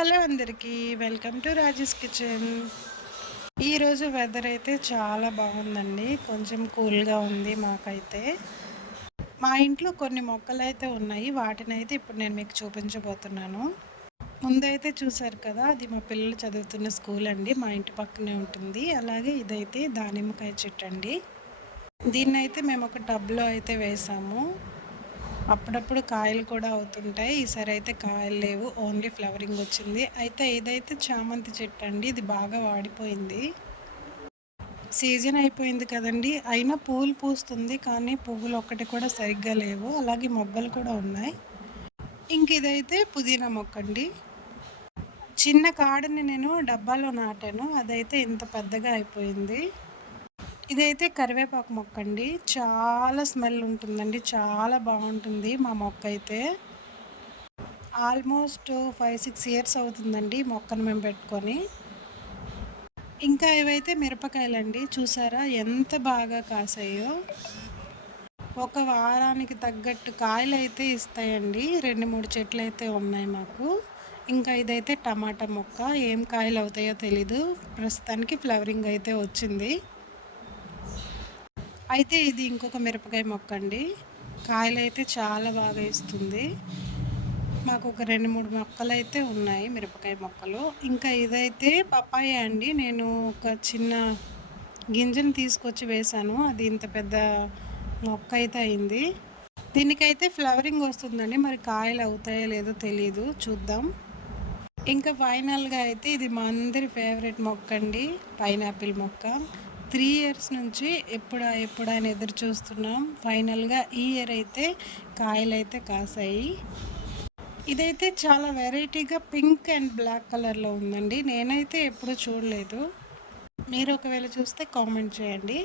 Hello అందరికీ welcome to Rajesh kitchen. ఈరోజు weather అయితే చాలా బాగుందండి. కొంచెం కూల్గా ఉంది మాకైతే. మా ఇంట్లో కొన్ని మొక్కలు అయితే ఉన్నాయి. వాటిని అయితే ఇప్పుడు నేను మీకు చూపించబోతున్నాను. ముందైతే చూసారు కదా, అది మా పిల్లలు చదువుతున్న స్కూల్ అండి. మా ఇంటి పక్కనే ఉంటుంది. అలాగే ఇదైతే దానిమ్మకాయ చెట్టు అండి. దీన్నైతే మేము ఒక టబ్లో అయితే వేసాము. అప్పుడప్పుడు కాయలు కూడా అవుతుంటాయి. ఈసారి అయితే కాయలు లేవు, ఓన్లీ ఫ్లవరింగ్ వచ్చింది. అయితే ఇదైతే చామంతి చెట్టు అండి. ఇది బాగా వాడిపోయింది. సీజన్ అయిపోయింది కదండి, అయినా పూలు పూస్తుంది, కానీ పువ్వులు ఒక్కటి కూడా సరిగ్గా లేవు. అలాగే మొగ్గలు కూడా ఉన్నాయి. ఇంక ఇదైతే పుదీనా మొక్క అండి. చిన్న కాడని నేను డబ్బాలో నాటాను, అదైతే ఇంత పెద్దగా అయిపోయింది. ఇదైతే కరివేపాకు మొక్క అండి. చాలా స్మెల్ ఉంటుందండి, చాలా బాగుంటుంది మా మొక్క అయితే. ఆల్మోస్ట్ 5-6 ఇయర్స్ అవుతుందండి మొక్కను మేము పెట్టుకొని. ఇంకా ఇవైతే మిరపకాయలండి. చూసారా ఎంత బాగా కాసాయో. ఒక వారానికి తగ్గట్టు కాయలు అయితే ఇస్తాయండి. 2-3 చెట్లు అయితే ఉన్నాయి మాకు. ఇంకా ఇదైతే టమాటా మొక్క. ఏం కాయలు అవుతాయో తెలీదు, ప్రస్తుతానికి ఫ్లవరింగ్ అయితే వచ్చింది. అయితే ఇది ఇంకొక మిరపకాయ మొక్క అండి. కాయలైతే చాలా బాగా ఇస్తుంది. మాకు ఒక 2-3 మొక్కలు అయితే ఉన్నాయి, మిరపకాయ మొక్కలు. ఇంకా ఇదైతే పపాయ అండి. నేను ఒక చిన్న గింజను తీసుకొచ్చి వేశాను, అది ఇంత పెద్ద మొక్క అయితే అయింది. దీనికైతే ఫ్లవరింగ్ వస్తుందండి, మరి కాయలు అవుతాయో లేదో తెలియదు, చూద్దాం. ఇంకా ఫైనల్గా అయితే ఇది మా అందరి ఫేవరెట్ మొక్క అండి, పైనాపిల్ మొక్క. 3 ఇయర్స్ నుంచి ఎప్పుడా అని ఎదురు చూస్తున్నాం. ఫైనల్గా ఈ ఇయర్ అయితే కాయలు అయితే కాసాయి. ఇదైతే చాలా వెరైటీగా పింక్ అండ్ బ్లాక్ కలర్లో ఉందండి. నేనైతే ఎప్పుడూ చూడలేదు. మీరు ఒకవేళ చూస్తే కామెంట్ చేయండి.